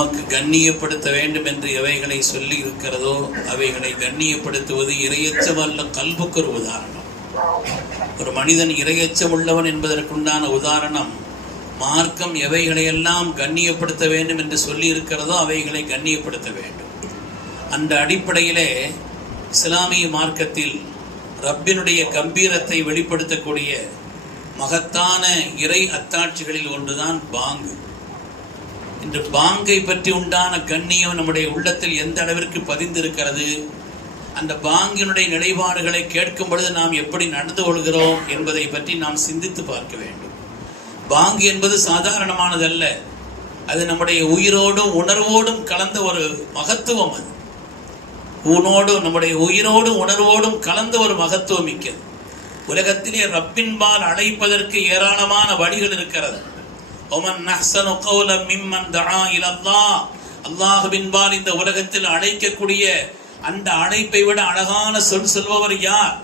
நமக்கு கண்ணியப்படுத்த வேண்டும் என்று எவைகளை சொல்லி இருக்கிறதோ அவைகளை கண்ணியப்படுத்துவது இரையச்சமல்ல கல்புக்கு ஒரு உதாரணம். ஒரு மனிதன் இரையச்சம் உள்ளவன் என்பதற்குண்டான உதாரணம் மார்க்கம் எவைகளையெல்லாம் கண்ணியப்படுத்த வேண்டும் என்று சொல்லி இருக்கிறதோ அவைகளை கண்ணியப்படுத்த வேண்டும். அந்த அடிப்படையிலே இஸ்லாமிய மார்க்கத்தில் ரப்பினுடைய கம்பீரத்தை வெளிப்படுத்தக்கூடிய மகத்தான இறை அத்தாட்சிகளில் ஒன்றுதான் பாங்கு. இன்று பாங்கை பற்றி உண்டான கண்ணியம் நம்முடைய உள்ளத்தில் எந்த அளவிற்கு பதிந்திருக்கிறது? அந்த பாங்கினுடைய நிலைப்பாடுகளை கேட்கும் பொழுது நாம் எப்படி நடந்து கொள்கிறோம் என்பதை பற்றி நாம் சிந்தித்து பார்க்க வேண்டும். பாங்கு என்பது சாதாரணமானதல்ல. அது நம்முடைய உயிரோடும் உணர்வோடும் கலந்த ஒரு மகத்துவம் அது. ஊனோடும் நம்முடைய உயிரோடும் உணர்வோடும் கலந்த ஒரு மகத்துவம் மிக்கது. உலகத்திலே ரப்பின்பால் அழைப்பதற்கு ஏராளமான வழிகள் இருக்கிறது. ஒமன் நஹ்சனு கௌலம் மிம்மன் தஆ இலல்லாஹ் அல்லாஹ்வின்பால் இந்த உலகத்தில் அழைக்கக்கூடிய அந்த அழைப்பை விட அழகான சொல் சொல்பவர் யார்?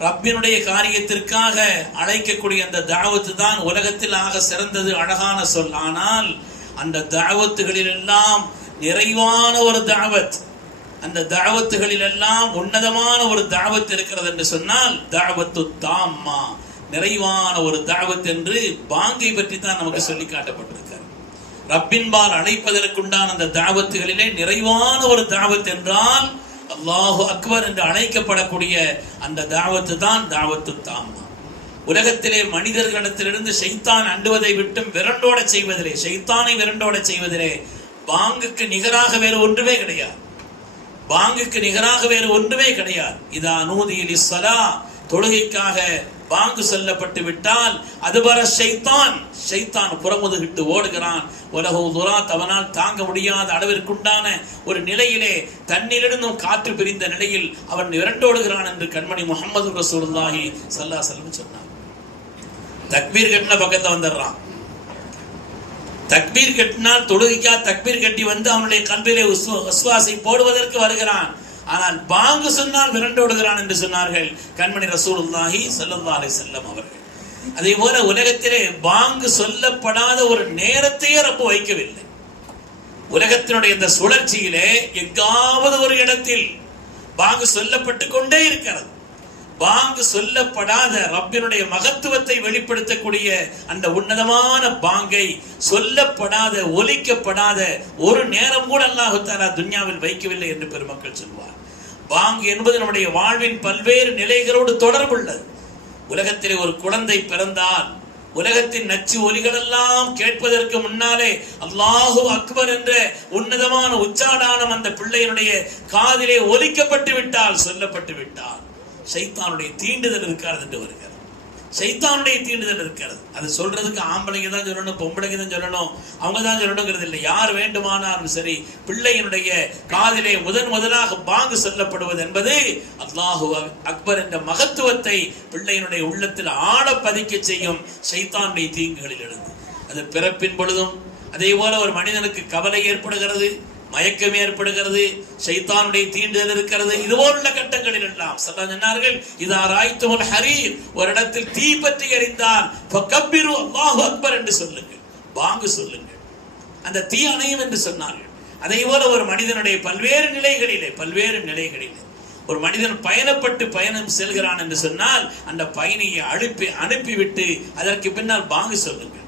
ரப்பினுடைய காரியத்திற்காக அழைக்கக்கூடிய அந்த தாவத்து தான் உலகத்தில் ஆக சிறந்தது அழகான சொல். ஆனால் அந்த தாவத்துகளில் எல்லாம் நிறைவான ஒரு தாவத் அந்த தாவத்துகளில் எல்லாம் உன்னதமான ஒரு தாவத் இருக்கிறது என்று சொன்னால் தாவத்து தாம்மா. நிறைவான ஒரு தாவத் என்று பாங்கை பற்றி தான் நமக்கு சொல்லி காட்டப்பட்டிருக்காரு. ரப்பின்பால் அழைப்பதற்குண்டான அந்த தாவத்துகளிலே நிறைவான ஒரு தாவத் என்றால் அல்லாஹு அக்பர் என்று அழைக்கப்படக்கூடிய அந்த தாவத்து தான் தாவத்து தாமா உலகத்திலே மனிதர்களிடத்திலிருந்து ஷைத்தான் அண்டுவதை விட்டும் விரண்டோட செய்வதிலே ஷைத்தானை விரண்டோட செய்வதிலே பாங்குக்கு நிகராக வேறு ஒன்றுமே கிடையாது. பாங்குக்கு நிகராக வேறு ஒன்றுமே கிடையாது. இதா நூதியில் இஸ்ஸலா தொழுகைக்காக பாங்கு சொல்லப்பட்டு விட்டால் அது வர ஷைத்தான். ஷைத்தான் புறமுதுகிட்டு ஓடுகிறான். உலக துரா தவனால் தாங்க முடியாத அளவிற்குண்டான ஒரு நிலையிலே தன்னிலிருந்தும் காற்று பிரிந்த நிலையில் அவன் விரண்டோடுகிறான் என்று கண்மணி முகமது ரசூலுல்லாஹி சல்லா செல்லம் சொன்னார். தக்பீர் கட்டின பக்கத்துல வந்துடுறான். தக்பீர் கட்டினால் தொழுகைக்கா தக்பீர் கட்டி வந்து அவனுடைய கல்வியிலே விசுவாசை போடுவதற்கு வருகிறான். ஆனால் பாங்கு சொன்னால் விரண்டோடுகிறான் என்று சொன்னார்கள் கண்மணி ரசூலுல்லாஹி ஸல்லல்லாஹு அலைஹி செல்லம் அவர்கள். அதே போல உலகத்திலே பாங்கு சொல்லப்படாத ஒரு நேரத்தையே ரப்ப வைக்கவில்லை. உலகத்தினுடைய இந்த சுழற்சியிலே எங்காவது ஒரு இடத்தில் பாங்கு சொல்லப்பட்டு கொண்டே இருக்கிறது. பாங்கு சொல்லப்படாத ரப்பினுடைய மகத்துவத்தை வெளிப்படுத்தக்கூடிய அந்த உன்னதமான பாங்கை சொல்லப்படாத ஒலிக்கப்படாத ஒரு நேரம் கூட அல்லாஹு தாலா துன்யாவில் வைக்கவில்லை என்று பெருமக்கள் சொல்வார். பாங்கு என்பது நம்முடைய வாழ்வின் பல்வேறு நிலைகளோடு தொடர்புள்ளது. உலகத்திலே ஒரு குழந்தை பிறந்தால் உலகத்தின் நச்சு ஒலிகளெல்லாம் கேட்பதற்கு முன்னாலே அல்லாஹு அக்பர் என்ற உன்னதமான உச்சாடானம் அந்த பிள்ளையினுடைய காதிலே ஒலிக்கப்பட்டு விட்டால் சொல்லப்பட்டு விட்டால். சைத்தானுடைய தீண்டுதல் இருக்காது என்று வருகிறது. சைத்தானுடைய தீண்டுதல் இருக்கிறது அது சொல்றதுக்கு ஆம்பளைங்க தான் சொல்லணும் பொம்பளைங்க தான் சொல்லணும். அவங்க தான் சொல்லணுங்கிறது இல்லை. யார் வேண்டுமானாலும் சரி பிள்ளையினுடைய காதிலே முதன் முதலாக பாங்கு சொல்லப்படுவது என்பது அல்லாஹு அக்பர் என்ற மகத்துவத்தை பிள்ளையினுடைய உள்ளத்தில் ஆழ பதிக்க செய்யும் சைத்தானுடைய தீங்குகளில் இருந்து அது பிறப்பின் பொழுதும் அதே போல ஒரு மனிதனுக்கு கவலை ஏற்படுகிறது. மயக்கம் ஏற்படுகிறது சைத்தானுடைய தீண்டுதல் இருக்கிறது. இது போன்ற கட்டங்களில் எல்லாம் சல்லா சொன்னார்கள் இதா ராய்த்துமுல் ஹரீர். ஒரு இடத்தில் தீ பற்றி எறிந்தால் ஃபகப்பிரு அல்லாஹு அக்பர் என்று சொல்லுங்கள் பாங்கு சொல்லுங்கள் அந்த தீ அணையும் என்று சொன்னார்கள் அதே போல ஒரு மனிதனுடைய பல்வேறு நிலைகளிலே பல்வேறு நிலைகளிலே ஒரு மனிதன் பயணப்பட்டு பயணம் செல்கிறான் என்று சொன்னால் அந்த பயணியை அனுப்பி அனுப்பிவிட்டு அதற்கு பின்னால் பாங்கு சொல்லுங்கள்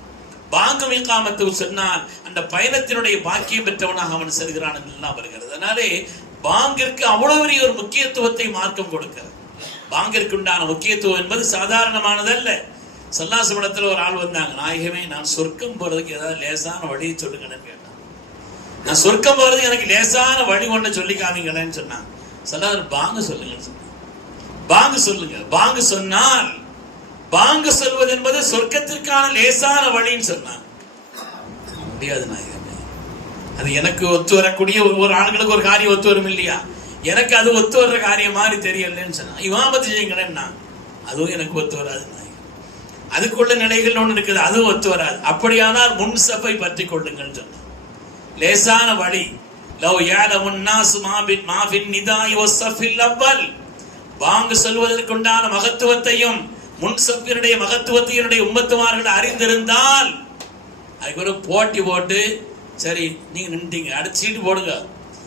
பாங்கு மீக்காமத்து சொன்னால் அந்த பயணத்தினுடைய பாக்கியம் பெற்றவனாக அவன் செல்கிறான் எல்லாம் வருகிறது. அதனாலே பாங்கிற்கு அவ்வளவு பெரிய ஒரு முக்கியத்துவத்தை மார்க்கம் கொடுக்கிறது. பாங்கிற்கு உண்டான முக்கியத்துவம் என்பது சாதாரணமானதல்ல. சல்லாசமடத்தில் ஒரு ஆள் வந்தாங்க நாயகமே நான் சொர்க்கம் போறதுக்கு ஏதாவது லேசான வழியை சொல்லுங்கன்னு கேட்டான். நான் சொர்க்கம் போறதுக்கு எனக்கு லேசான வழி ஒன்று சொல்லி காமிங்களேன்னு சொன்னாங்க சொல்லாத பாங்கு சொல்லுங்கன்னு சொன்னாங்க பாங்கு சொல்லுங்க. பாங்கு சொன்னால் பாங்கு சொல்வது என்பது சொர்க்கத்திற்கான லேசான வழின்னு சொன்னாங்க. முடியாது நாயகமே. அது எனக்கு ஒத்து வரக்கூடிய ஒரு ஒரு ஆண்களுக்கு ஒரு காரியம் ஒத்து வரும் இல்லையா? எனக்கு அது ஒத்து வர்ற காரியம் மாதிரி தெரியலன்னு சொன்னான் இமாமத்து செய்யுங்களேன்னா அதுவும் எனக்கு ஒத்து வராது அதுக்குள்ள நிலைகள் ஒன்று இருக்குது அதுவும் ஒத்து வராது. அப்படியானால் முன் சபை பற்றி கொள்ளுங்கள் சொன்னான் லேசான வழி. லவ் யாலமுன் சுமாபின் மாபின் மாபின் நிதாய் வஸ்ஸஃபில் அவ்வல். பாங்கு சொல்வதற்குண்டான மகத்துவத்தையும் முன் மகத்துவத்தை மகத்துவத்தினுடைய உம்மத்துமார்கள் அறிந்திருந்தால் அதுக்கு ஒரு போட்டி போட்டு சரி நீங்க நின்றுட்டீங்க. அடுத்து சீட்டு போடுங்க.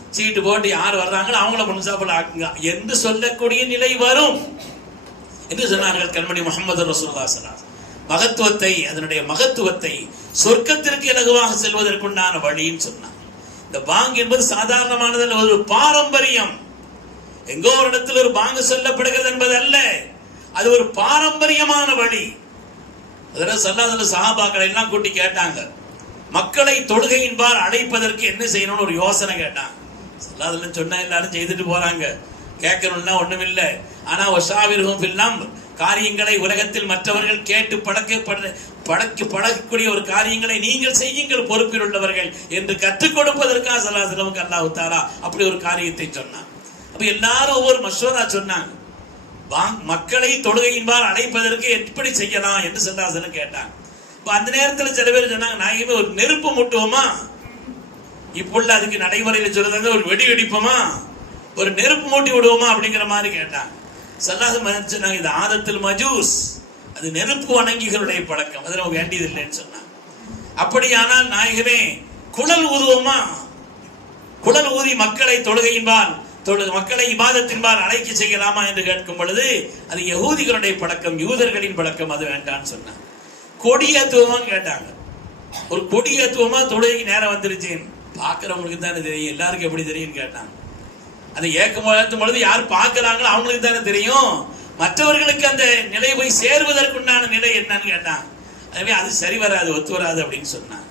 சீட்டு போட்டு யார் வர்றாங்களோ அவங்கள முன்சாப்பில் ஆக்குங்க. என்று சொல்லக்கூடிய நிலை வரும். என்று சொன்னார்கள் கண்மணி முகமது ரசூல்லா மகத்துவத்தை அதனுடைய மகத்துவத்தை சொர்க்கத்திற்கு இலகுவாக செல்வதற்குண்டான வழின்னு சொன்னார் இந்த பாங்க் என்பது சாதாரணமானதல்ல ஒரு பாரம்பரியம். எங்கோ ஒரு இடத்தில் ஒரு பாங்கு சொல்லப்படுகிறது என்பது அல்ல அது ஒரு பாரம்பரியமான வழி. அதில் சல்லாதல சகாபாக்களை எல்லாம் கூட்டி கேட்டாங்க. மக்களை தொழுகையின்பால் அழைப்பதற்கு என்ன செய்யணும்னு ஒரு யோசனை கேட்டாங்க. சல்லாதல சொன்ன எல்லாரும் செய்துட்டு போறாங்க. கேட்கணும்னா ஒண்ணும் இல்லை. ஆனா ஒஷாவிருகும் எல்லாம் காரியங்களை உலகத்தில் மற்றவர்கள் கேட்டு பழக்க பழக்கி பழகக்கூடிய ஒரு காரியங்களை நீங்கள் செய்யுங்கள் பொறுப்பில் உள்ளவர்கள் என்று கற்றுக் கொடுப்பதற்காக சல்லாஹலமுக்கு அல்லாஹு தாரா அப்படி ஒரு காரியத்தை சொன்னான் அப்ப எல்லாரும் ஒவ்வொரு மசோதா சொன்னாங்க. மக்களை தொழுகையின்பால் அழைப்பதற்கு எப்படி செய்யலாம் என்று சல்லாசனம் கேட்டாங்க. இப்ப அந்த நேரத்துல சில பேர் சொன்னாங்க நாயகமே ஒரு நெருப்பு மூட்டுவோமா? இப்பொள்ள அதுக்கு நடைமுறையில் சொல்றதாங்க ஒரு வெடி வெடிப்போமா? ஒரு நெருப்பு மூட்டி விடுவோமா? அப்படிங்கிற மாதிரி கேட்டாங்க. சல்லாசம் சொன்னாங்க இது ஆதத்தில் மஜூஸ். அது நெருப்பு வணங்கிகளுடைய பழக்கம். அது நமக்கு வேண்டியது இல்லைன்னு சொன்னாங்க. அப்படியானால் நாயகமே குழல் ஊதுவோமா? குழல் ஊதி மக்களை தொழுகையின்பால் மக்களை இபாதத்தின்பால் அழைக்க செய்யலாமா என்று கேட்கும் பொழுது அது யகூதிகளுடைய பழக்கம் யூதர்களின் பழக்கம் அது வேண்டாம்னு சொன்னாங்க. கொடியத்துவமான்னு கேட்டாங்க. ஒரு கொடியத்துவமா தொழுகைக்கு நேரம் வந்துருச்சு பார்க்குறவங்களுக்கு தானே தெரியும் எல்லாருக்கும் எப்படி தெரியும்னு கேட்டாங்க. அதை ஏக்கம் பொழுது யார் பார்க்குறாங்களோ அவங்களுக்கு தானே தெரியும். மற்றவர்களுக்கு அந்த நிலை போய் சேருவதற்குண்டான நிலை என்னன்னு கேட்டான் அதுவே அது சரி வராது ஒத்து வராது அப்படின்னு சொன்னான்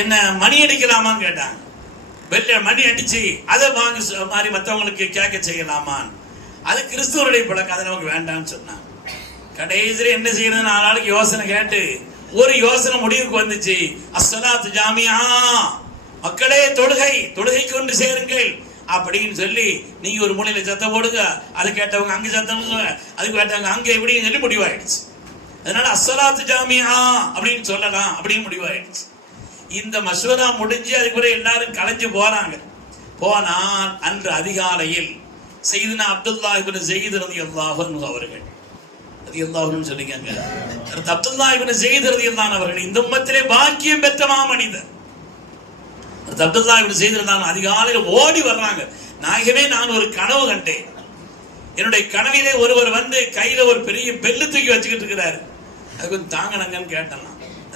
என்ன மணி அடிக்கலாமான்னு கேட்டாங்க. வெள்ள மணி அடிச்சு அதை வாங்க சொ- மாதிரி மற்றவங்களுக்கு கேட்க செய்யலாமா அது கிறிஸ்துவருடைய பழக்கம் அது நமக்கு வேண்டாம்னு சொன்னான். கடைசியில் என்ன செய்யறது? நாலு நாளைக்கு யோசனை கேட்டு ஒரு யோசனை முடிவுக்கு வந்துச்சு. அஸ்ஸலாத்து ஜாமியா மக்களே தொழுகை தொழுகைக்கு ஒன்று சேருங்கள் அப்படின்னு சொல்லி நீங்க ஒரு மூலையில சத்தம் போடுங்க. அது கேட்டவங்க அங்க சத்தம் அதுக்கு கேட்டவங்க அங்க எப்படின்னு சொல்லி முடிவாயிடுச்சு. அதனால அஸ்ஸலாத்து ஜாமியா அப்படின்னு சொல்லலாம் அப்படின்னு முடிவாயிடுச்சு. இந்த மசூரா முடிஞ்சு அதுக்கு பிறகு எல்லாரும் கலைஞ்சு போறாங்க. போனால் அன்று அதிகாலையில் செய்தினா அப்துல்லா இப்னு ஜெயித் ரலியல்லாஹு அன்ஹு அவர்கள் ரலியல்லாஹுன்னு சொல்லிக்கங்க. அப்துல்லா இப்னு ஜெயித் தான் அவர்கள் இந்த உம்மத்திலே பாக்கியம் பெற்ற மனிதர் அப்துல்லா இப்னு ஜெயித் அதிகாலையில் ஓடி வர்றாங்க. நாயகமே நான் ஒரு கனவு கண்டேன். என்னுடைய கனவிலே ஒருவர் வந்து கையில ஒரு பெரிய பெல்லு தூக்கி வச்சுக்கிட்டு இருக்கிறாரு. அது கொஞ்சம் தாங்கணுங்கன்னு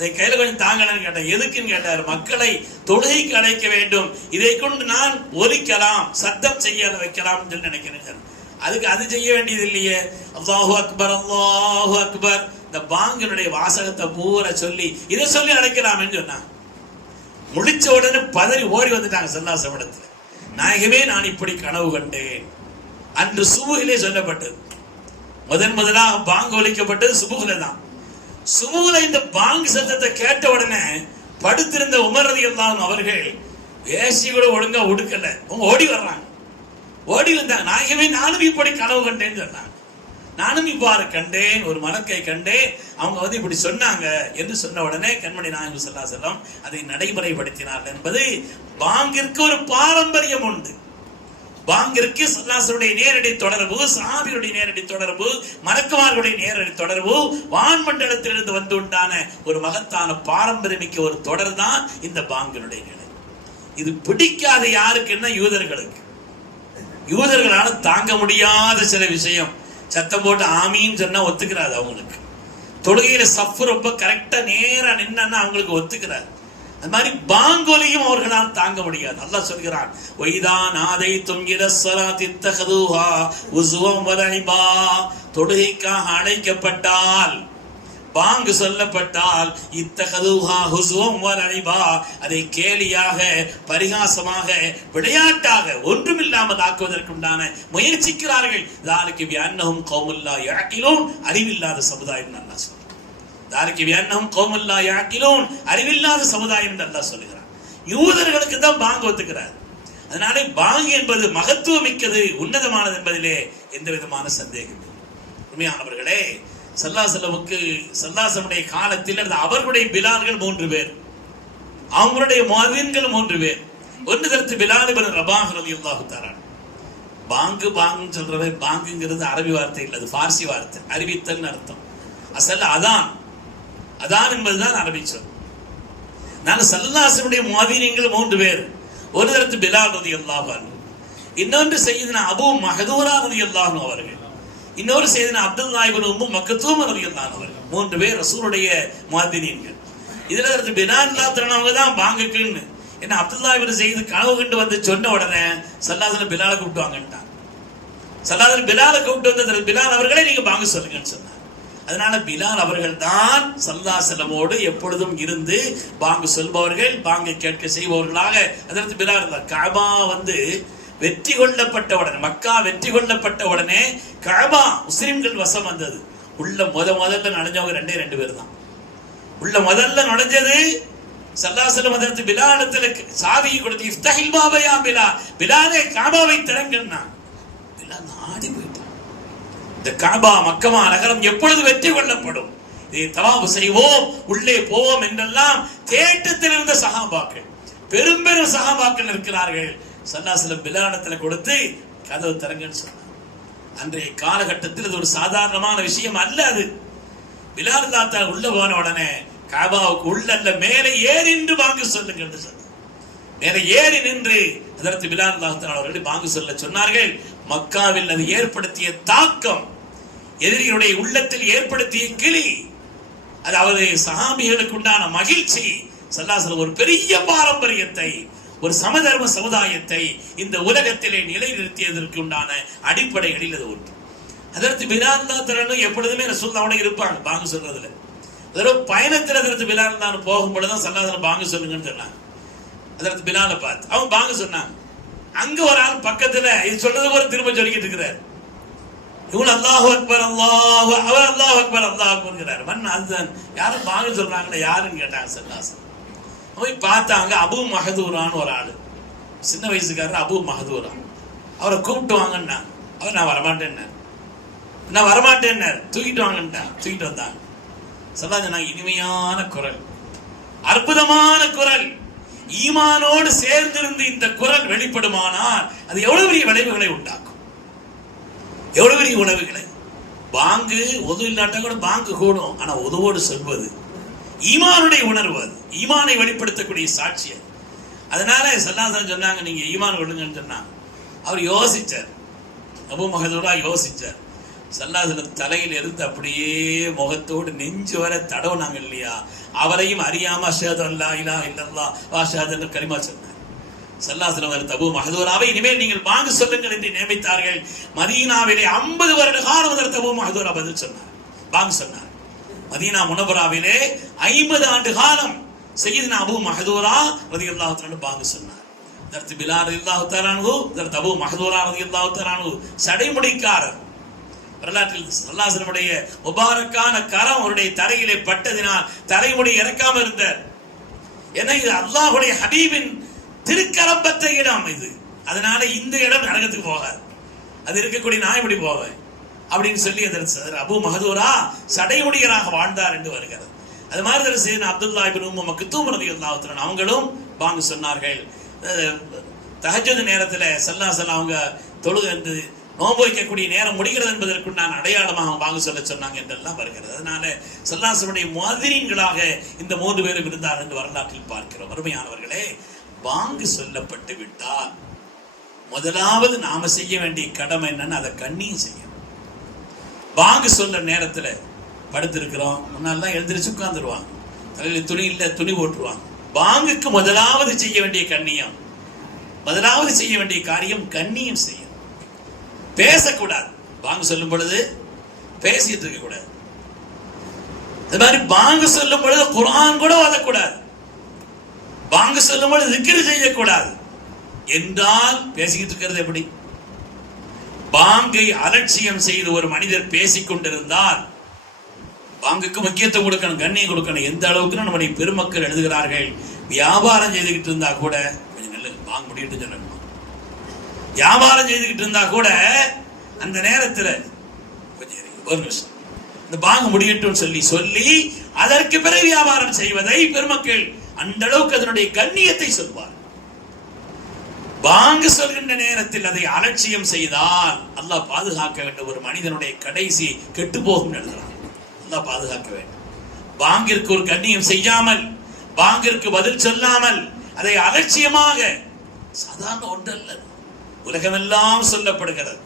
அதை கையில கொஞ்சம் தாங்கணும்னு கேட்டார். எதுக்குன்னு கேட்டார். மக்களை தொழுகைக்கு அழைக்க வேண்டும். இதை கொண்டு நான் ஒலிக்கலாம் சத்தம் செய்ய வைக்கலாம் சொல்லி நினைக்கிறேன். அதுக்கு அது செய்ய வேண்டியது இல்லையே. அல்லாஹு அக்பர் அல்லாஹு அக்பர். இந்த பாங்கனுடைய வாசகத்தை பூரா சொல்லி இதை சொல்லி அழைக்கலாம்னு சொன்னான் முடிச்ச உடனே பதறி ஓடி வந்துட்டாங்க சல்லாசமிடத்துல நாயகமே நான் இப்படி கனவு கண்டேன். அன்று சுபுகிலே சொல்லப்பட்டது. முதன் முதலாக பாங்கு ஒலிக்கப்பட்டது சுபுகில தான். சுமூல இந்த பாங்கு சத்தத்தை கேட்ட உடனே படுத்திருந்த உமரதி இருந்தாலும் அவர்கள் வேசி கூட ஒழுங்கா உடுக்கல அவங்க ஓடி வர்றாங்க. ஓடி வந்தாங்க. நாயகமே நானும் இப்படி கனவு கண்டேன்னு சொன்னாங்க. நானும் இவ்வாறு கண்டேன் ஒரு மலக்கை கண்டேன். அவங்க வந்து இப்படி சொன்னாங்க என்று சொன்ன உடனே கண்மணி நாயகம் சொல்லா செல்லம் அதை நடைமுறைப்படுத்தினார்கள் என்பது பாங்கிற்கு ஒரு பாரம்பரியம் உண்டு. பாங்கிற்கு சல்லாசருடைய நேரடி தொடர்பு சாபியுடைய நேரடி தொடர்பு மலக்குமார்களுடைய நேரடி தொடர்பு வான்மண்டலத்திலிருந்து வந்து உண்டான ஒரு மகத்தான பாரம்பரியமிக்க ஒரு தொடர் தான் இந்த பாங்கினுடைய நிலை. இது பிடிக்காத யாருக்குன்னா யூதர்களுக்கு. யூதர்களால தாங்க முடியாத சில விஷயம். சத்தம் போட்டு ஆமின்னு சொன்னா ஒத்துக்கிறாது அவங்களுக்கு. தொழுகையில சஃப் ரொம்ப கரெக்டா நேரா நின்னா அவங்களுக்கு ஒத்துக்கிறாரு அது மாதிரி பாங்கொலியும் அவர்களால் தாங்க முடியாது. அல்லாஹ் சொல்கிறான் வைதா நாதை துங்கிற சலாத்தி தகதுஹா உசுவம் வலைபா தொடுகைக்காக அழைக்கப்பட்டால் பாங்கு சொல்லப்பட்டால் இத்தகதுஹா ஹுசுவம் வலைபா அதை கேலியாக பரிகாசமாக விளையாட்டாக ஒன்றுமில்லாமல் ஆக்குவதற்குண்டான முயற்சிக்கிறார்கள். தாலுக்கு வியன்னஹும் கோமுல்லா இறக்கிலும் அறிவில்லாத சமுதாயம் நல்லா சொல்றான். தாரிக்கு வியன்னஹும் கௌமுல்லா யாக்கிலோன். அறிவில்லாத சமுதாயம் என்று அல்லாஹ் சொல்லுகிறான். யூதர்களுக்கு தான் பாங்கு ஒத்துக்கிறார் அதனாலே பாங்கு என்பது மகத்துவம் மிக்கது உன்னதமானது என்பதிலே எந்த விதமான சந்தேகம் இல்லை. உண்மையானவர்களே சல்லாசலமுக்கு சல்லாசமுடைய காலத்தில் அந்த அவர்களுடைய பிலால்கள் மூன்று பேர் அவங்களுடைய மாதின்கள் மூன்று பேர். ஒன்று தரத்து பிலால் இப்னு ரபாஹ் ரலியல்லாஹு பாங்கு பாங்குன்னு சொல்றவே பாங்குங்கிறது அரபி வார்த்தை இல்லை அது பார்சி வார்த்தை அறிவித்தல்னு அர்த்தம். அசல்ல அதான். அதான் என்பதுதான் அரபி சொல். நான் சல்லாசனுடைய மாதிரியங்கள் மூன்று பேர். ஒரு தரத்து பிலால் ரதி அல்லாஹான் இன்னொன்று செய்தனா அபு மஹதூரா ரதி அல்லாஹன் அவர்கள். இன்னொரு செய்தனா அப்துல் நாயிபன் உம்மு மக்கத்தூம் ரதி அல்லாஹ் அவர்கள். மூன்று பேர் ரசூருடைய மாதிரியங்கள் இதுல தரத்து பிலால் இல்லாதவங்க தான் பாங்குக்குன்னு. என்ன அப்துல்லா இவர் செய்து கனவு கண்டு வந்து சொன்ன உடனே சல்லாசன பிலால கூப்பிட்டு வாங்கன்ட்டான் சல்லாதன் பிலால கூப்பிட்டு வந்த பிலால் அவர்களே நீங்க பாங்க சொல்லுங்கன்னு சொன்னார் அதனால பிலால் அவர்கள் தான் சல்லாசலமோடு எப்பொழுதும் இருந்து பாங்கு சொல்பவர்கள் பாங்கை கேட்க செய்பவர்களாக. அதற்கு பிலால் இருந்தார். காபா வந்து வெற்றி கொள்ளப்பட்ட உடனே மக்கா வெற்றி கொள்ளப்பட்ட உடனே காபா முஸ்லிம்கள் வசம் வந்தது. உள்ள முத முதல்ல நுழைஞ்சவங்க ரெண்டே ரெண்டு பேர் தான். உள்ள முதல்ல நுழைஞ்சது சல்லாசலம் அதற்கு பிலாலத்தில் சாவியை கொடுத்து இஃப்தஹில் பாபையா பிலா பிலாலே காபாவை திறங்கன்னா பிலால் நாடி போய் இந்த காபா மக்கமா நகரம் எப்பொழுது வெற்றி கொள்ளப்படும்? இதை தவாபு செய்வோம் உள்ளே போவோம் என்றெல்லாம் தேட்டத்தில் இருந்த சகாபாக்கள் பெரும் பெரும் சகாபாக்கள் இருக்கிறார்கள். சல்லாசலம் பிலானத்தில் கொடுத்து கதவு திறங்கன்னு சொன்னார் அன்றைய காலகட்டத்தில் இது ஒரு சாதாரணமான விஷயம் அல்ல அது. பிலால் தாத்தா உள்ள போன உடனே காபாவுக்கு உள்ளல்ல மேலே ஏறி நின்று வாங்க சொல்லுங்க சொன்னார் மேலே ஏறி நின்று அதற்கு பிலால் தாத்தா அவர்கள் வாங்க சொல்ல சொன்னார்கள் மக்காவில் அது ஏற்படுத்திய தாக்கம் எதிரிகளுடைய உள்ளத்தில் ஏற்படுத்திய கிளி அதாவது சஹாபிகளுக்கு உண்டான மகிழ்ச்சி சல்லாசல் ஒரு பெரிய பாரம்பரியத்தை ஒரு சமதர்ம சமுதாயத்தை இந்த உலகத்திலே நிலைநிறுத்தியதற்கு உண்டான அடிப்படைகளில் அது ஒன்று. அதற்கு பிலால் தான் எப்பொழுதுமே ரசூல்லாவோட இருப்பாங்க பாங்க சொல்றதுல. அதோட பயணத்தில் அதற்கு பிலால் தான் போகும் பொழுதுதான் சல்லாசலம் பாங்க சொல்லுங்கன்னு சொன்னாங்க. அதற்கு பிலால பார்த்து அவன் பாங்க சொன்னாங்க அங்க ஒரு ஆள் பக்கத்துல இது சொல்றது ஒரு திரும்ப சொல்லிக்கிட்டு இருக்கிறார். இவன் அல்லாஹ் அக்பர் அல்லாஹ் அவர் அல்லாஹ் அக்பர் அல்லாஹ் அக்பர்ங்கிறார் மண் அதுதான் யாரும் வாங்க சொல்றாங்களே யாருன்னு கேட்டாங்க சல்லாசன் போய் பார்த்தாங்க அபு மஹதூரான்னு ஒரு ஆள். சின்ன வயசுக்காரர் அபு மஹதூரா. அவரை கூப்பிட்டு வாங்கன்னா அவர் நான் வரமாட்டேன்னார் நான் வரமாட்டேன்னார் தூக்கிட்டு வாங்கன்ட்டான் தூக்கிட்டு வந்தாங்க. சொல்லாங்க நான் இனிமையான குரல். அற்புதமான குரல். ஈமானோடு சேர்ந்திருந்து இந்த குரல் வெளிப்படுமானால் அது எவ்வளவு பெரிய விளைவுகளை உண்டாக்கும்? எவ்வளவு பெரிய உணவுகளை பாங்கு ஒது இல்லாட்டா கூட பாங்கு கூடும். ஆனா உதவோடு சொல்வது. ஈமானுடைய உணர்வு அது. ஈமானை வெளிப்படுத்தக்கூடிய சாட்சி அது. அதனால சல்லாசன் சொன்னாங்க நீங்க ஈமான் விடுங்கன்னு சொன்னாங்க அவர் யோசிச்சார். அபு மகதூரா யோசிச்சார். சல்லாசன தலையில் இருந்து அப்படியே முகத்தோடு நெஞ்சு வர தடவுனாங்க இல்லையா? அவரையும் அறியாம அஷாதல்லா இல்லா இல்லல்லா வாஷாதன் கரிமா சொன்னார். சல்லாசலம் தபு மகதூராவை இனிமேல் நீங்கள் வாங்க சொல்லுங்கள் என்று நியமித்தார்கள். மதீனாவிலே ஐம்பது வருட காலம் அதற்கு தபு மகதூரா பதில் சொன்னார். வாங்க சொன்னார். மதீனா முனபுராவிலே ஐம்பது ஆண்டு காலம் செய்தின அபு மஹதூரா ரதி அல்லாஹு பாங்க சொன்னார். தர்த்து பிலா ரதி அல்லாஹு தரானு அபு மஹதூரா ரதி அல்லாஹு சடைமுடிக்காரர். வரலாற்றில் அல்லாஹனுடைய முபாரக்கான கரம் அவருடைய தரையிலே பட்டதினால் தலைமுடி இறக்காம இருந்தார். ஏன்னா இது அல்லாஹுடைய ஹபீபின் திருக்கரம் பெற்ற இடம் இது. அதனால இந்த இடம் நரகத்துக்கு போகாது. அது இருக்கக்கூடிய நான் இப்படி போவேன் அப்படின்னு சொல்லி அதற்கு அபு மஹதூரா சடைமுடியராக வாழ்ந்தார் என்று வருகிறது. அது மாதிரி தான் செய்த அப்துல்லா இபின் உம்மு மக்தூம் ரலியல்லாஹு அவங்களும் வாங்க சொன்னார்கள். தஹஜது நேரத்தில் சல்லா சல்லா அவங்க தொழுது நோன்பு வைக்கக்கூடிய நேரம் முடிகிறது என்பதற்கு நான் அடையாளமாக வாங்க சொல்ல சொன்னாங்க என்றெல்லாம் வருகிறது. அதனால செல்லாசனுடைய மாதிரீன்களாக இந்த மூன்று பேரும் இருந்தார் என்று வரலாற்றில் பார்க்கிறோம். அருமையானவர்களே வாங்கு சொல்லப்பட்டு விட்டால் முதலாவது நாம செய்ய வேண்டிய கடமை என்னன்னு அதை கண்ணியும் செய்யணும். வாங்கு சொல்ற நேரத்தில் படுத்திருக்கிறோம். முன்னாலாம் எழுந்திரிச்சு உட்காந்துருவாங்க தலையில் துணி இல்லை துணி போட்டுருவாங்க. வாங்குக்கு முதலாவது செய்ய வேண்டிய கண்ணியம் முதலாவது செய்ய வேண்டிய காரியம் கண்ணியம் செய்யும் பேசக்கூடாது. பாங்கு சொல்லும் பொழுது பேசிட்டு இருக்க கூடாது. அது மாதிரி பாங்கு சொல்லும் பொழுது குரான் கூட ஓதக்கூடாது. பாங்கு சொல்லும் பொழுது திக்கிரி செய்யக்கூடாது. என்றால் பேசிக்கிட்டு இருக்கிறது எப்படி? பாங்கை அலட்சியம் செய்து ஒரு மனிதர் பேசிக்கொண்டிருந்தால் பாங்குக்கு முக்கியத்துவம் கொடுக்கணும் கண்ணியம் கொடுக்கணும். எந்த அளவுக்கு நம்முடைய பெருமக்கள் எழுதுகிறார்கள். வியாபாரம் செய்துகிட்டு இருந்தா கூட கொஞ்சம் நல்ல பாங்க முடியிட்டு சொல்லணும் வியாபாரம் செய்துகிட்டு இருந்தா கூட அந்த நேரத்துல கொஞ்சம் ஒரு நிமிஷம். இந்த பாங்க முடியட்டும் சொல்லி சொல்லி அதற்கு பிறகு வியாபாரம் செய்வதை பெருமக்கள் அந்த அளவுக்கு அதனுடைய கண்ணியத்தை சொல்வார். பாங்கு சொல்கின்ற நேரத்தில் அதை அலட்சியம் செய்தால் அல்லாஹ் பாதுகாக்க வேண்டும். ஒரு மனிதனுடைய கடைசி கெட்டு போகும் எழுதுறான். அல்லாஹ் பாதுகாக்க வேண்டும். பாங்கிற்கு ஒரு கண்ணியம் செய்யாமல் பாங்கிற்கு பதில் சொல்லாமல் அதை அலட்சியமாக சாதாரண ஒன்றல்ல உலகமெல்லாம் சொல்லப்படுகிறது.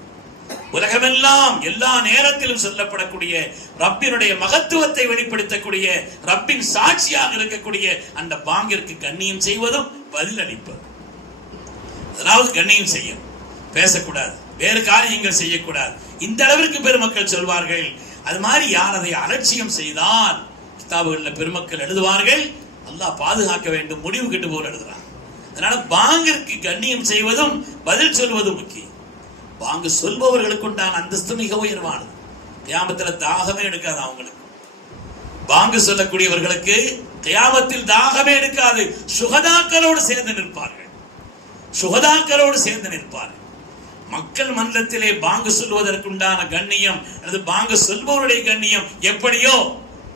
உலகமெல்லாம் எல்லா நேரத்திலும் சொல்லப்படக்கூடிய ரப்பினுடைய மகத்துவத்தை வெளிப்படுத்தக்கூடிய ரப்பின் சாட்சியாக இருக்கக்கூடிய அந்த பாங்கிற்கு கண்ணியம் செய்வதும் பதில் அளிப்பது அதாவது கண்ணியம் செய்யும். பேசக்கூடாது. வேறு காரியங்கள் செய்யக்கூடாது. இந்த அளவிற்கு பெருமக்கள் சொல்வார்கள் அது மாதிரி யார் அதை அலட்சியம் செய்தால் கிதாபுகளில் பெருமக்கள் எழுதுவார்கள் அல்லாஹ் பாதுகாக்க வேண்டும் முடிவு கெட்டு போல் எழுதுறாங்க அதனால பாங்கிற்கு கண்ணியம் செய்வதும் பதில் சொல்வதும் முக்கியம். பாங்கு சொல்பவர்களுக்கு உண்டான அந்தஸ்து மிக உயர்வானது. கியாமத்தில் தாகமே எடுக்காது அவங்களுக்கு. பாங்கு சொல்லக்கூடியவர்களுக்கு கியாமத்தில் தாகமே எடுக்காது. சுகதாக்களோடு சேர்ந்து நிற்பார்கள். சுகதாக்களோடு சேர்ந்து நிற்பார்கள். மக்கள் மன்றத்திலே பாங்கு சொல்வதற்குண்டான கண்ணியம் அல்லது பாங்கு சொல்பவருடைய கண்ணியம் எப்படியோ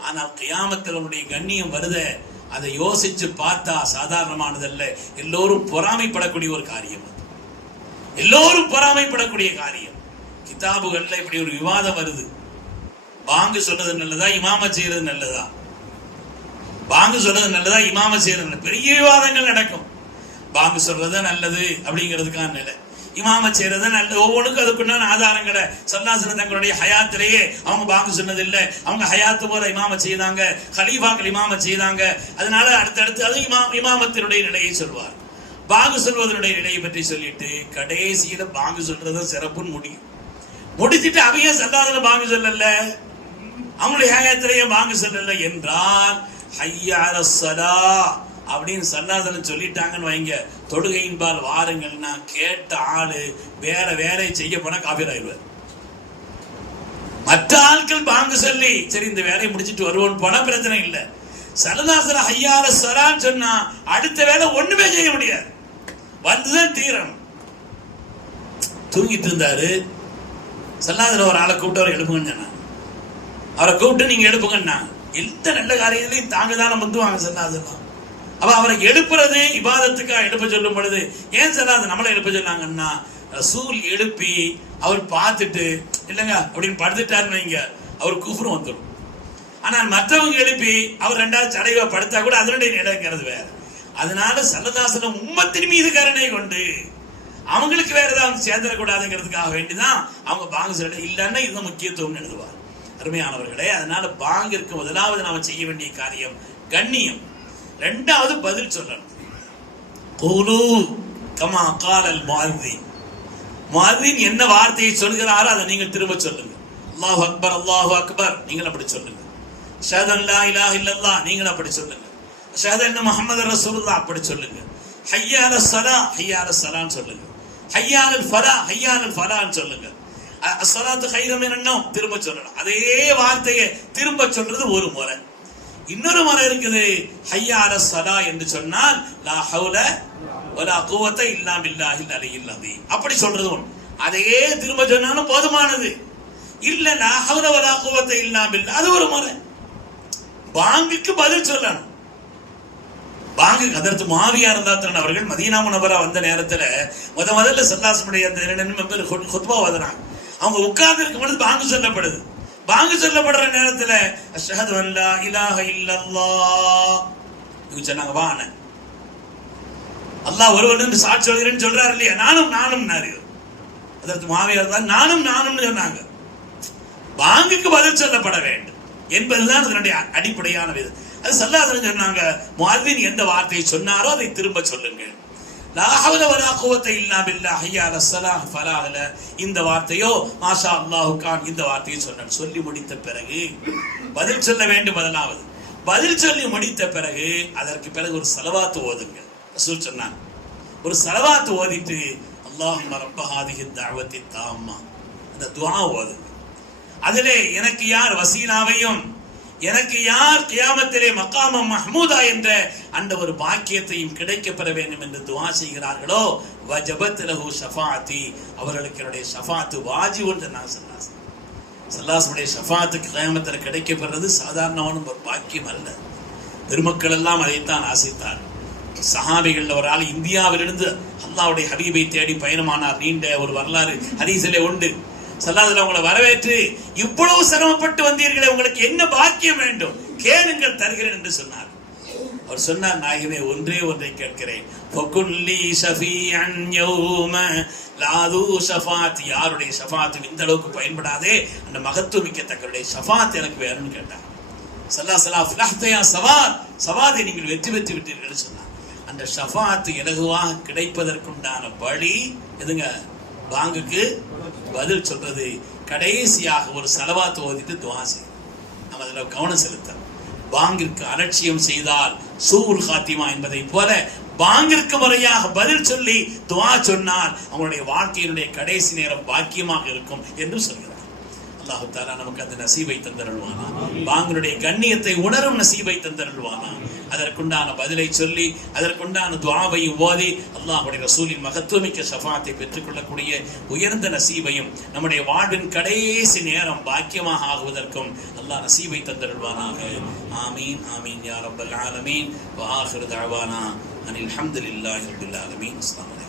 ஆனால் கியாமத்தில் அவருடைய கண்ணியம் வருத அதை யோசிச்சு பார்த்தா சாதாரணமானதல்ல. எல்லோரும் பொறாமைப்படக்கூடிய ஒரு காரியம் அது. எல்லோரும் பொறாமைப்படக்கூடிய காரியம். கிதாபுகள்ல இப்படி ஒரு விவாதம் வருது. பாங்கு சொன்னது நல்லதா இமாம செய்யறது நல்லதா? பாங்கு சொல்றது நல்லதா இமாம செய்யறது பெரிய விவாதங்கள் நடக்கும். பாங்கு சொல்றது நல்லது அப்படிங்கிறதுக்கான நிலை. இமாம செய்யறது நல்ல ஒவ்வொன்றுக்கும் அதுக்குண்டான ஆதாரங்களை சல்லாசன தங்களுடைய ஹயாத்திலேயே அவங்க பாங்கு சொன்னது இல்லை அவங்க ஹயாத்து போல இமாம செய்தாங்க ஹலீஃபாக்கள் இமாம செய்தாங்க. அதனால அடுத்தடுத்து அது இமா இமாமத்தினுடைய நிலையை சொல்வார். பாங்கு சொல்வதனுடைய நிலையை பற்றி சொல்லிட்டு கடைசியில பாங்கு சொல்றது சிறப்புன்னு முடியும் முடிச்சிட்டு அவையே சல்லாதல பாங்கு சொல்லல. அவங்களுடைய ஹயாத்திலேயே பாங்கு சொல்லல என்றால் ஹையார சலா. அப்படின்னு சல்லாதலம் சொல்லிட்டாங்கன்னு வைங்க. தொடுகையின்பால் வாருங்கள்னா கேட்ட ஆளு வேற வேலை செய்ய போனா காபீர் ஆயிடுவார். மற்ற ஆட்கள் பாங்கு சொல்லி சரி இந்த வேலையை முடிச்சிட்டு வருவோம் போனா பிரச்சனை இல்லை. சரதாசன ஐயார சரான்னு சொன்னா அடுத்த வேலை ஒண்ணுமே செய்ய முடியாது. வந்துதான் தீரணும். தூங்கிட்டு இருந்தாரு. சல்லாதர ஒரு ஆளை கூப்பிட்டு அவர் எழுப்புங்கன்னு சொன்னார். அவரை கூப்பிட்டு நீங்க எடுப்புங்கண்ணா எந்த நல்ல காரியத்திலையும் தாங்க தானே வந்துவாங்க சல்லாதெல்லாம் அப்ப அவரை எழுப்புறது இபாதத்துக்காக எழுப்ப சொல்லும் பொழுது ஏன் சொல்லாத நம்மளை எழுப்ப சொன்னாங்கன்னா ரசூல் எழுப்பி அவர் பார்த்துட்டு இல்லைங்க அப்படின்னு படுத்துட்டாருன்னு வைங்க அவர் குஃபுரும் வந்துடும் ஆனால் மற்றவங்க எழுப்பி அவர் ரெண்டாவது சடைவா படுத்தா கூட அதனுடைய நிலைங்கிறது வேற. அதனால சல்லதாசனம் உம்மத்தின் மீது கருணை கொண்டு அவங்களுக்கு வேற ஏதாவது சேர்ந்துடக்கூடாதுங்கிறதுக்காக வேண்டிதான் அவங்க பாங்க சொல்ல இல்லைன்னா இது முக்கியத்துவம் எழுதுவார். அருமையானவர்களே அதனால பாங்கிற்கு முதலாவது நாம செய்ய வேண்டிய காரியம் கண்ணியம். ரெண்டாவது பதில் சொல்லணும். குலு கமா காலல் மாருதீன் மாருதீன் என்ன வார்த்தையை சொல்கிறாரோ அதை நீங்கள் திரும்ப சொல்லுங்க. அல்லாஹ் அக்பர் அல்லாஹ் அக்பர் நீங்கள் அப்படி சொல்லுங்க. ஷஹதன் லா இலாஹ் இல்லல்லா நீங்கள் அப்படி சொல்லுங்க. ஷஹதன் முகமது ரசூலுல்லாஹ் அப்படி சொல்லுங்க. ஹையால சலா ஹையால சலான்னு சொல்லுங்க. ஹய்யால ஃபலா ஹய்யால ஃபலான்னு சொல்லுங்க. அஸ்ஸலாத்து ஹைரம் என்னும் திரும்ப சொல்லணும். அதே வார்த்தையை திரும்ப சொல்றது ஒரு முறை. இன்னொரு மரம் இருக்குது ஹையால சதா என்று சொன்னால் லா ஹவுல வலா குவத்த இல்லா பில்லாஹில் அலையில் அதீம் அப்படி சொல்றது ஒன்று அதையே திரும்ப சொன்னாலும் போதுமானது. இல்ல லா ஹவுல வலா குவத்த இல்லா பில்லா அது ஒரு முறை. பாங்குக்கு பதில் சொல்லணும். பாங்கு அதற்கு மாவியா இருந்தாத்திரன் அவர்கள் மதீனா முனவரா வந்த நேரத்துல முத முதல்ல சல்லாசனுடைய அந்த இரண்டு பேர் குத்பா வதனாங்க. அவங்க உட்கார்ந்து இருக்கும் பொழுது பாங்கு சொல்லப்படுது. வாங்க சொல்லப்படுற நேரத்துல அஷ்ஹது அல்லா இலாஹ இல்லல்லா இவங்க சொன்னாங்க வா அல்லாஹ் ஒருவர் என்று சாட்சி சொல்கிறேன்னு சொல்றாரு இல்லையா? நானும் நானும் அதற்கு மாவியார் தான் நானும் நானும்னு சொன்னாங்க. வாங்குக்கு பதில் சொல்லப்பட வேண்டும். என்பதுதான் அதனுடைய அடிப்படையான விதம் அது சொல்லாதன்னு சொன்னாங்க மால்வின் எந்த வார்த்தையை சொன்னாரோ அதை திரும்ப சொல்லுங்கள். லா வலா குவத்த இல்லா பில்லாஹ் ஹய்யா அலா இந்த வார்த்தையோ மாஷா அல்லாஹு கான் இந்த வார்த்தையை சொன்னான். சொல்லி முடித்த பிறகு பதில் சொல்ல வேண்டும் முதலாவது. பதில் சொல்லி முடித்த பிறகு அதற்கு பிறகு ஒரு செலவாத்து ஓதுங்க ரசூல் சொன்னாங்க ஒரு செலவாத்து ஓதிட்டு அல்லாஹும் ரப்ப ஹாதிஹி தாம்மா அந்த துவா ஓதுங்க அதிலே எனக்கு யார் வசீலாவையும் எனக்கு யார் கியாமத்திலே மக்காமம் மஹ்மூதா என்ற அந்த ஒரு பாக்கியத்தையும் கிடைக்க பெற வேண்டும் என்று துவா செய்கிறார்களோ? வஜபத் லஹு ஷஃபாத்தி அவர்களுக்கு என்னுடைய ஷஃபாத்து வாஜி என்று நான் சொல்லாஸ் சல்லாசனுடைய ஷஃபாத்துக்கு கியாமத்தில் கிடைக்கப் பெறுறது சாதாரணமான ஒரு பாக்கியம் அல்ல. பெருமக்கள் எல்லாம் அதைத்தான் ஆசைத்தார். சஹாபிகள் ஒரு ஆள் இந்தியாவிலிருந்து அல்லாவுடைய ஹபீபை தேடி பயணமானார். நீண்ட ஒரு வரலாறு ஹரீசிலே உண்டு. சல்லாதுல உங்களை வரவேற்று இவ்வளவு சிரமப்பட்டு வந்தீர்களே உங்களுக்கு என்ன பாக்கியம் வேண்டும்? கேளுங்கள் தருகிறேன் என்று சொன்னார். அவர் சொன்னார் நாயகமே ஒன்றே ஒன்றை கேட்கிறேன். ஃபகுல்லி ஷஃபீஅன் யௌம லாது ஷஃபாத். யாருடைய ஷஃபாத் இந்த அளவுக்கு பயன்படாதே அந்த மகத்துவமிக்க தங்களுடைய ஷஃபாத் எனக்கு வேணும்னு கேட்டார். சல்லா சலா ஃபிலாஹ்தயா சவாத் சவாதை நீங்கள் வெற்றி பெற்று விட்டீர்கள் சொன்னார். அந்த ஷஃபாத் இலகுவாக கிடைப்பதற்குண்டான வழி எதுங்க? பாங்குக்கு பதில் சொல்றது கடைசியாக ஒரு செலவாத்து ஓதிட்டு துவா செய்யும். நம்ம அதில் கவனம் செலுத்தணும். பாங்கிற்கு அலட்சியம் செய்தால் சூர் காத்திமா என்பதை போல பாங்கிற்கு முறையாக பதில் சொல்லி துவா சொன்னால் அவங்களுடைய வாழ்க்கையினுடைய கடைசி நேரம் பாக்கியமாக இருக்கும் என்று சொல்கிறார். அல்லாஹு தாலா நமக்கு அந்த நசீவை தந்தருள்வானா? பாங்களுடைய கண்ணியத்தை உணரும் நசீவை தந்தருள்வானா? அதற்குண்டான பதிலை சொல்லி அதற்குண்டான துவாவை ஓதி அல்லாஹுடைய ரசூலின் மகத்துவமிக்க சஃபாத்தை பெற்றுக்கொள்ளக்கூடிய உயர்ந்த நசீபையும் நம்முடைய வாழ்வின் கடைசி நேரம் பாக்கியமாக ஆகுவதற்கும் அல்லாஹ் நசீவை தந்தருள்வானாக. ஆமீன் ஆமீன் யா ரப்பல் ஆலமீன். வ தஅவானா. அனில் ஹம்துலில்லாஹி ரப்பில் ஆலமீன். அஸ்ஸலாமு